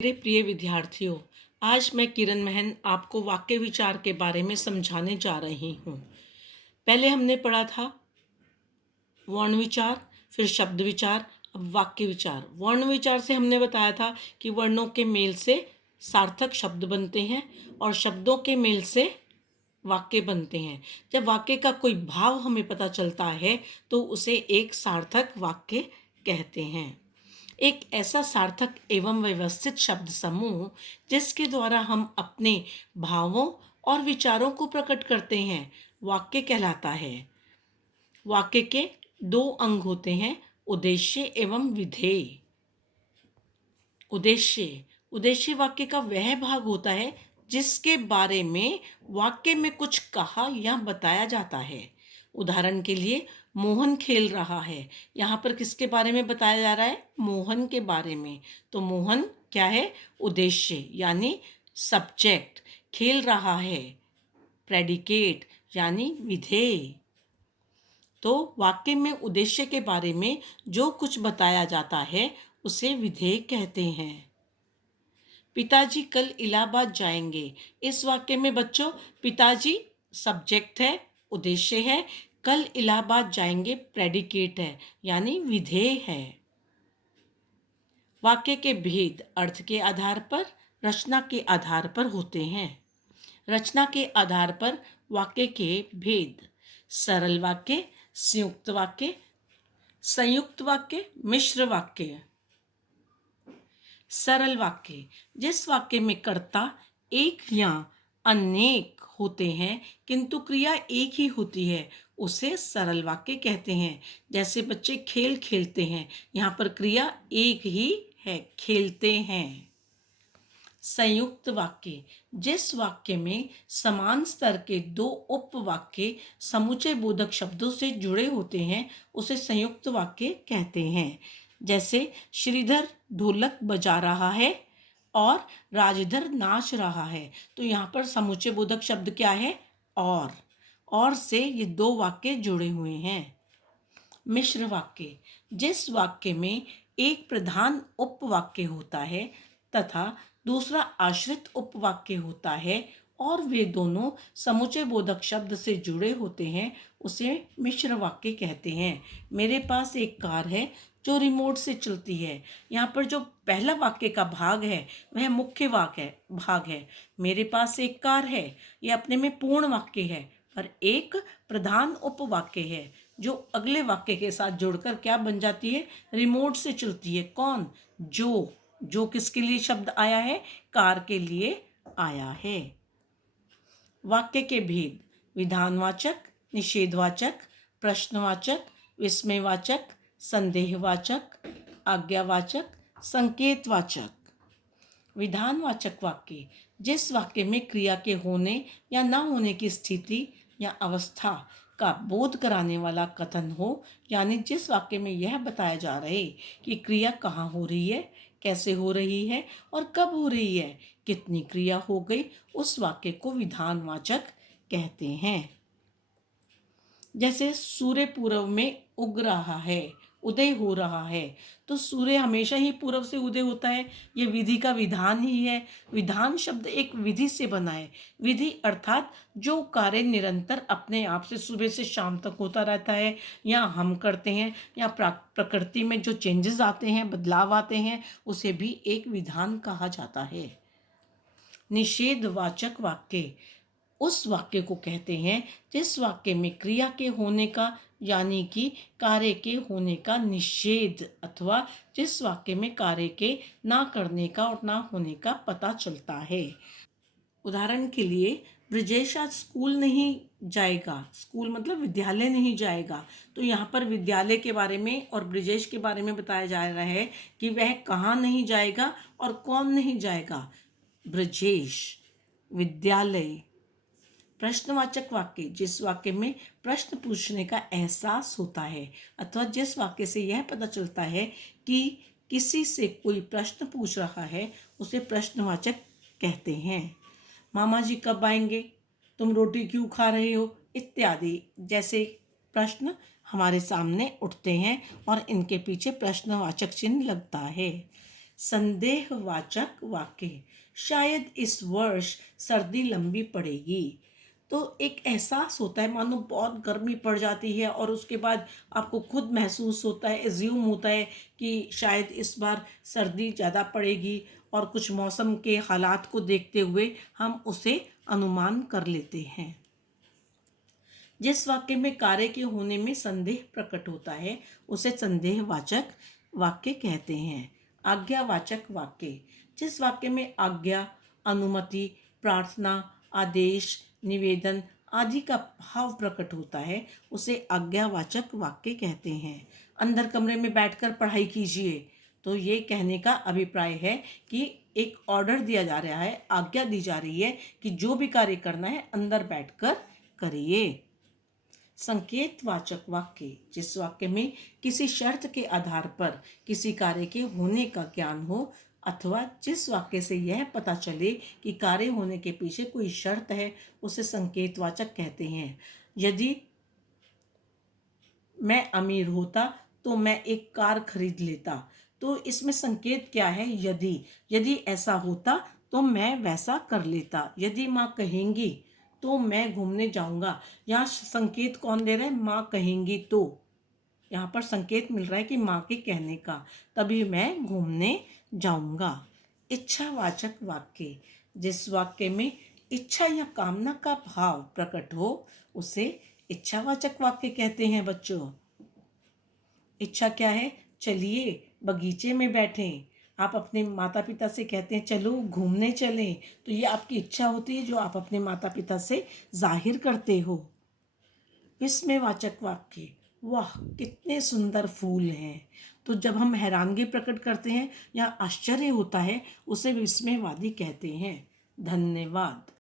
मेरे प्रिय विद्यार्थियों, आज मैं किरण महन आपको वाक्य विचार के बारे में समझाने जा रही हूँ। पहले हमने पढ़ा था वर्ण विचार, फिर शब्द विचार, अब वाक्य विचार। वर्ण विचार से हमने बताया था कि वर्णों के मेल से सार्थक शब्द बनते हैं और शब्दों के मेल से वाक्य बनते हैं। जब वाक्य का कोई भाव हमें पता चलता है तो उसे एक सार्थक वाक्य कहते हैं। एक ऐसा सार्थक एवं व्यवस्थित शब्द समूह जिसके द्वारा हम अपने भावों और विचारों को प्रकट करते हैं वाक्य कहलाता है। वाक्य के दो अंग होते हैं, उद्देश्य एवं विधेय। उद्देश्य वाक्य का वह भाग होता है जिसके बारे में वाक्य में कुछ कहा या बताया जाता है। उदाहरण के लिए, मोहन खेल रहा है। यहाँ पर किसके बारे में बताया जा रहा है? मोहन के बारे में। तो मोहन क्या है? उद्देश्य यानी सब्जेक्ट। खेल रहा है, प्रेडिकेट यानी विधेय। तो वाक्य में उद्देश्य के बारे में जो कुछ बताया जाता है उसे विधेय कहते हैं। पिताजी कल इलाहाबाद जाएंगे। इस वाक्य में बच्चों पिताजी सब्जेक्ट है, उद्देश्य है, कल इलाहाबाद जाएंगे प्रेडिकेट है यानी विधेय है। वाक्य के भेद अर्थ के आधार पर, रचना के आधार पर होते हैं। रचना के आधार पर वाक्य के भेद: सरल वाक्य, संयुक्त वाक्य, मिश्र वाक्य। सरल वाक्य: जिस वाक्य में कर्ता एक या अनेक होते हैं किंतु क्रिया एक ही होती है उसे सरल वाक्य कहते हैं। जैसे बच्चे खेल खेलते हैं, यहाँ पर क्रिया एक ही है, खेलते हैं। संयुक्त वाक्य: जिस वाक्य में समान स्तर के दो उपवाक्य समुच्चय बोधक शब्दों से जुड़े होते हैं उसे संयुक्त वाक्य कहते हैं। जैसे श्रीधर ढोलक बजा रहा है और राजधर नाच रहा है। तो यहाँ पर समुच्चय बोधक शब्द क्या है? और से ये दो वाक्य जुड़े हुए हैं। मिश्र वाक्य: जिस वाक्य में एक प्रधान उपवाक्य होता है तथा दूसरा आश्रित उपवाक्य होता है और वे दोनों समुच्चय बोधक शब्द से जुड़े होते हैं उसे मिश्र वाक्य कहते हैं। मेरे पास एक कार है जो रिमोट से चलती है। यहाँ पर जो पहला वाक्य का भाग है वह मुख्य भाग है। मेरे पास एक कार है, यह अपने में पूर्ण वाक्य है, पर एक प्रधान उपवाक्य है जो अगले वाक्य के साथ जुड़कर क्या बन जाती है? रिमोट से चलती है। कौन? जो किसके लिए शब्द आया है? कार के लिए आया है। वाक्य के भेद: विधानवाचक, निषेधवाचक, प्रश्नवाचक, विस्मयवाचक, संदेहवाचक, आज्ञावाचक, संकेतवाचक। विधानवाचक वाक्य: जिस वाक्य में क्रिया के होने या न होने की स्थिति या अवस्था का बोध कराने वाला कथन हो, यानी जिस वाक्य में यह बताया जा रहा है कि क्रिया कहाँ हो रही है, कैसे हो रही है और कब हो रही है, कितनी क्रिया हो गई, उस वाक्य को विधानवाचक कहते हैं। जैसे सूर्य पूर्व में उग रहा है, उदय हो रहा है। तो सूर्य हमेशा ही पूर्व से उदय होता है, ये विधि का विधान ही है। विधान शब्द एक विधि से बना है। विधि अर्थात जो कार्य निरंतर अपने आप से सुबह से शाम तक होता रहता है, या हम करते हैं, या प्रकृति में जो चेंजेस आते हैं, बदलाव आते हैं, उसे भी एक विधान कहा जाता है। निषेधवाचक वाक्य उस वाक्य को कहते हैं जिस वाक्य में क्रिया के होने का यानी कि कार्य के होने का निषेध अथवा जिस वाक्य में कार्य के ना करने का और ना होने का पता चलता है। उदाहरण के लिए, ब्रजेश आज स्कूल नहीं जाएगा। स्कूल मतलब विद्यालय नहीं जाएगा। तो यहाँ पर विद्यालय के बारे में और ब्रजेश के बारे में बताया जा रहा है कि वह कहाँ नहीं जाएगा और कौन नहीं जाएगा। ब्रजेश, विद्यालय। प्रश्नवाचक वाक्य जिस वाक्य में प्रश्न पूछने का एहसास होता है अथवा जिस वाक्य से यह पता चलता है कि किसी से कोई प्रश्न पूछ रहा है उसे प्रश्नवाचक कहते हैं। मामा जी कब आएंगे? तुम रोटी क्यों खा रहे हो? इत्यादि जैसे प्रश्न हमारे सामने उठते हैं और इनके पीछे प्रश्नवाचक चिन्ह लगता है। संदेहवाचक वाक्य, शायद इस वर्ष सर्दी लंबी पड़ेगी। तो एक एहसास होता है मानो बहुत गर्मी पड़ जाती है और उसके बाद आपको खुद महसूस होता है, एज्यूम होता है कि शायद इस बार सर्दी ज़्यादा पड़ेगी, और कुछ मौसम के हालात को देखते हुए हम उसे अनुमान कर लेते हैं। जिस वाक्य में कार्य के होने में संदेह प्रकट होता है उसे संदेहवाचक वाक्य कहते हैं। आज्ञावाचक वाक्य, जिस वाक्य में आज्ञा, अनुमति, प्रार्थना, आदेश, निवेदन आदि का भाव प्रकट होता है उसे आज्ञावाचक वाक्य कहते हैं। अंदर कमरे में बैठकर पढ़ाई कीजिए, तो ये कहने का अभिप्राय है कि एक ऑर्डर दिया जा रहा है, आज्ञा दी जा रही है कि जो भी कार्य करना है अंदर बैठकर करिए। संकेतवाचक वाक्य, जिस वाक्य में किसी शर्त के आधार पर किसी कार्य के होने का ज्ञान हो अथवा जिस वाक्य से यह पता चले कि कार्य होने के पीछे कोई शर्त है उसे संकेतवाचक कहते हैं। यदि मैं अमीर होता तो मैं एक कार खरीद लेता, तो इसमें संकेत क्या है? यदि यदि ऐसा होता तो मैं वैसा कर लेता। यदि माँ कहेंगी तो मैं घूमने जाऊंगा। यहाँ संकेत कौन दे रहा है? माँ कहेंगी तो। यहाँ पर संकेत मिल रहा है कि माँ के कहने का, तभी मैं घूमने जाऊंगा। इच्छावाचक वाक्य, जिस वाक्य में इच्छा या कामना का भाव प्रकट हो उसे इच्छावाचक वाक्य कहते हैं बच्चों। इच्छा क्या है? चलिए बगीचे में बैठें। आप अपने माता पिता से कहते हैं चलो घूमने चलें, तो ये आपकी इच्छा होती है जो आप अपने माता पिता से जाहिर करते हो। विस्मयवाचक वाक्य, वाह कितने सुंदर फूल हैं। तो जब हम हैरानगी प्रकट करते हैं या आश्चर्य होता है उसे विस्मयवादी कहते हैं। धन्यवाद।